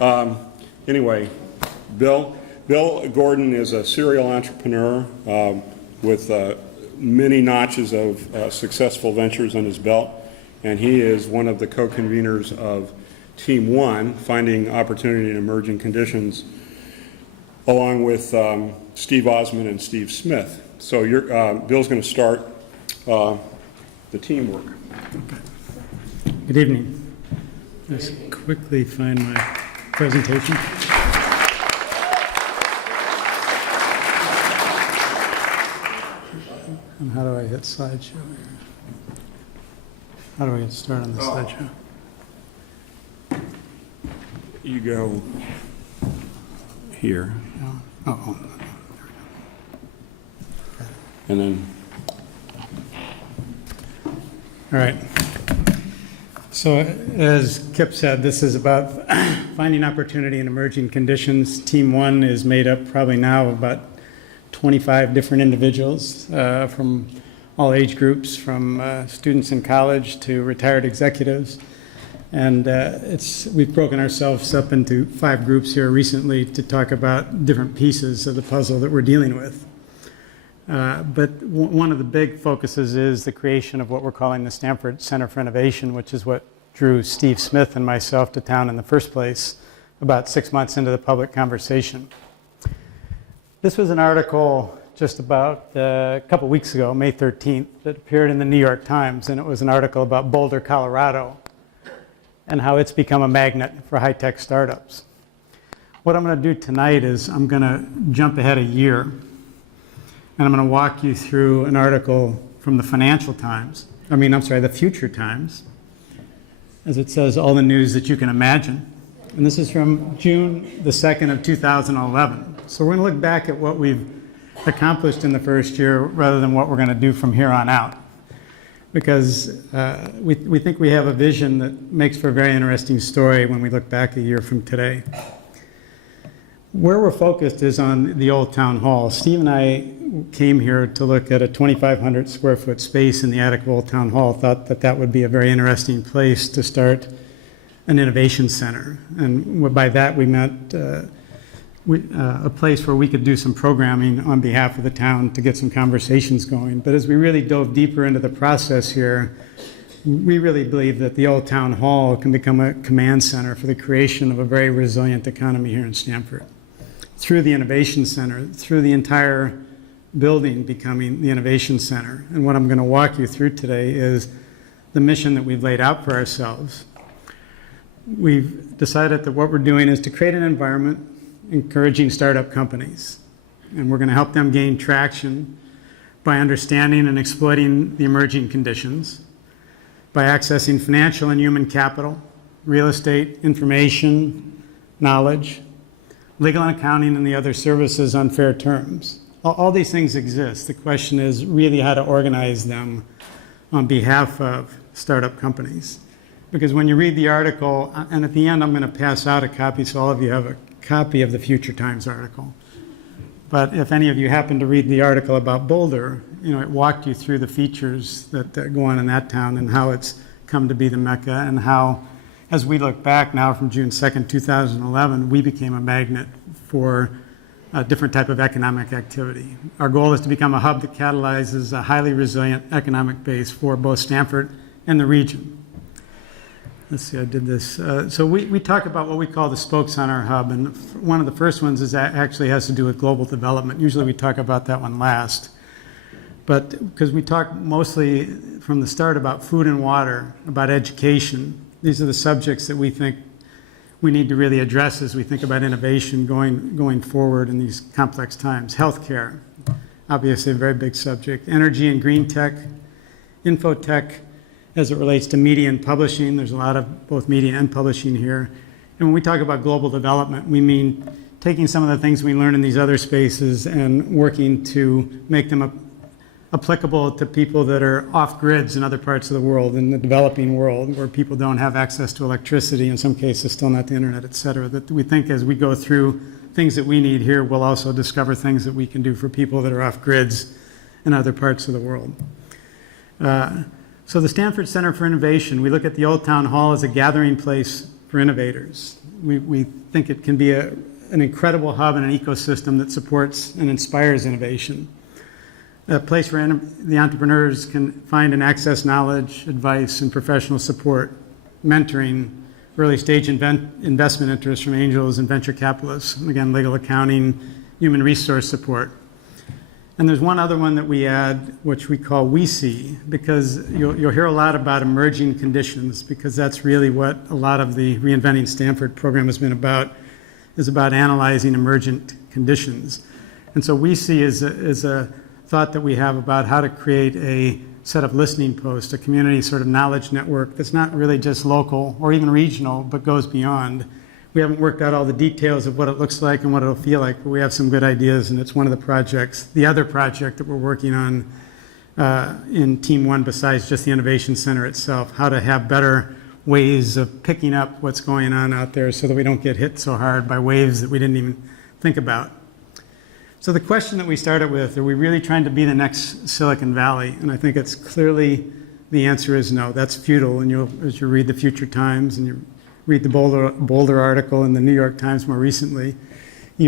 Anyway, Bill Gordon is a serial entrepreneur with many notches of successful ventures on his belt, and he is one of the co-conveners of Team One, Finding Opportunity in Emerging Conditions, along with Steve Osmond and Steve Smith. So Bill's going to start the teamwork. Good evening. Let's quickly find my presentation. And how do I hit slideshow here? How do I get started on the slideshow? You go here. Oh. And then. All right. So as Kip said, this is about finding opportunity in emerging conditions. Team One is made up probably now of about 25 different individuals from all age groups, from students in college to retired executives. And we've broken ourselves up into 5 groups here recently to talk about different pieces of the puzzle that we're dealing with. But one of the big focuses is the creation of what we're calling the Stamford Center for Innovation, which is what drew Steve Smith and myself to town in the first place about 6 months into the public conversation. This was an article just about a couple weeks ago, May 13th, that appeared in the New York Times, and it was an article about Boulder, Colorado, and how it's become a magnet for high-tech startups. What I'm going to do tonight is I'm going to jump ahead a year, and I'm going to walk you through an article from the the Future Times, as it says, all the news that you can imagine. And this is from June the 2nd of 2011. So we're going to look back at what we've accomplished in the first year rather than what we're going to do from here on out. Because we think we have a vision that makes for a very interesting story when we look back a year from today. Where we're focused is on the old town hall. Steve and I came here to look at a 2,500 square foot space in the attic of Old Town Hall, thought that that would be a very interesting place to start an innovation center. And by that we meant a place where we could do some programming on behalf of the town to get some conversations going. But as we really dove deeper into the process here, we really believe that the Old Town Hall can become a command center for the creation of a very resilient economy here in Stamford. Through the Innovation Center, through the entire building becoming the Innovation Center. And what I'm going to walk you through today is the mission that we've laid out for ourselves. We've decided that what we're doing is to create an environment encouraging startup companies. And we're going to help them gain traction by understanding and exploiting the emerging conditions, by accessing financial and human capital, real estate, information, knowledge, legal and accounting, and the other services on fair terms. All these things exist. The question is really how to organize them on behalf of startup companies. Because when you read the article, and at the end I'm going to pass out a copy so all of you have a copy of the Future Times article. But if any of you happen to read the article about Boulder, it walked you through the features that go on in that town and how it's come to be the Mecca, and how, as we look back now from June 2nd, 2011, we became a magnet for a different type of economic activity. Our goal is to become a hub that catalyzes a highly resilient economic base for both Stamford and the region. Let's see, I did this. So we talk about what we call the spokes on our hub, and one of the first ones is that actually has to do with global development. Usually we talk about that one last. But because we talk mostly from the start about food and water, about education, these are the subjects that we think we need to really address as we think about innovation going forward in these complex times. Healthcare, obviously a very big subject. Energy and green tech, infotech, as it relates to media and publishing. There's a lot of both media and publishing here. And when we talk about global development, we mean taking some of the things we learn in these other spaces and working to make them applicable to people that are off grids in other parts of the world, in the developing world, where people don't have access to electricity, in some cases still not the internet, et cetera. That we think as we go through things that we need here, we'll also discover things that we can do for people that are off grids in other parts of the world. So the Stamford Center for Innovation, we look at the Old Town Hall as a gathering place for innovators. We think it can be an incredible hub and an ecosystem that supports and inspires innovation. A place where the entrepreneurs can find and access knowledge, advice, and professional support, mentoring, early stage investment interest from angels and venture capitalists, and again, legal accounting, human resource support. And there's one other one that we add, which we call We See, because you'll hear a lot about emerging conditions, because that's really what a lot of the Reinventing Stanford program has been about, is about analyzing emergent conditions. And so We See is a thought that we have about how to create a set of listening posts, a community sort of knowledge network that's not really just local or even regional, but goes beyond. We haven't worked out all the details of what it looks like and what it'll feel like, but we have some good ideas, and it's one of the projects, the other project that we're working on in Team 1 besides just the Innovation Center itself, how to have better ways of picking up what's going on out there so that we don't get hit so hard by waves that we didn't even think about. So the question that we started with, are we really trying to be the next Silicon Valley? And I think it's clearly, the answer is no. That's futile, and as you read the Future Times and you read the Boulder article in the New York Times more recently,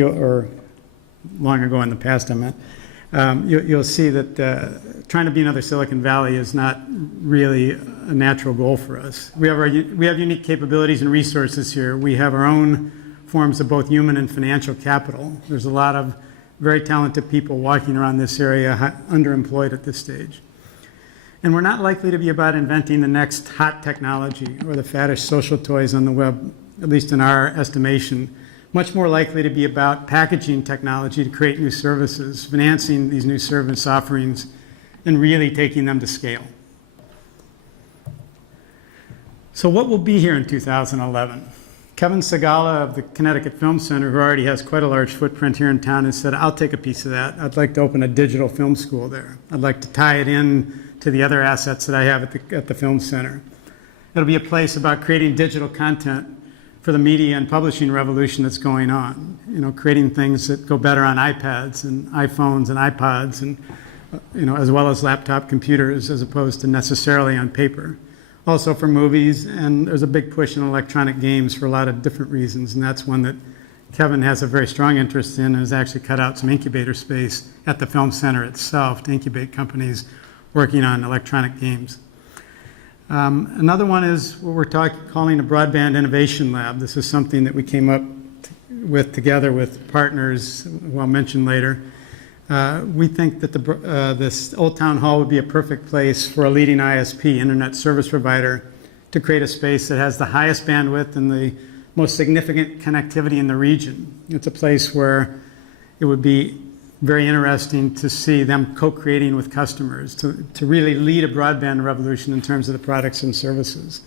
or long ago in the past I meant, you'll see that trying to be another Silicon Valley is not really a natural goal for us. We have unique capabilities and resources here. We have our own forms of both human and financial capital. There's a lot of very talented people walking around this area, underemployed at this stage. And we're not likely to be about inventing the next hot technology or the fattest social toys on the web, at least in our estimation. Much more likely to be about packaging technology to create new services, financing these new service offerings, and really taking them to scale. So what will be here in 2011? Kevin Segala of the Connecticut Film Center, who already has quite a large footprint here in town, has said, I'll take a piece of that. I'd like to open a digital film school there. I'd like to tie it in to the other assets that I have at the Film Center. It'll be a place about creating digital content for the media and publishing revolution that's going on. Creating things that go better on iPads and iPhones and iPods, and as well as laptop computers, as opposed to necessarily on paper. Also for movies, and there's a big push in electronic games for a lot of different reasons, and that's one that Kevin has a very strong interest in and has actually cut out some incubator space at the Film Center itself to incubate companies working on electronic games. Another one is what we're calling a broadband innovation lab. This is something that we came up with together with partners who I'll mention later. We think that this Old Town Hall would be a perfect place for a leading ISP, internet service provider, to create a space that has the highest bandwidth and the most significant connectivity in the region. It's a place where it would be very interesting to see them co-creating with customers to really lead a broadband revolution in terms of the products and services.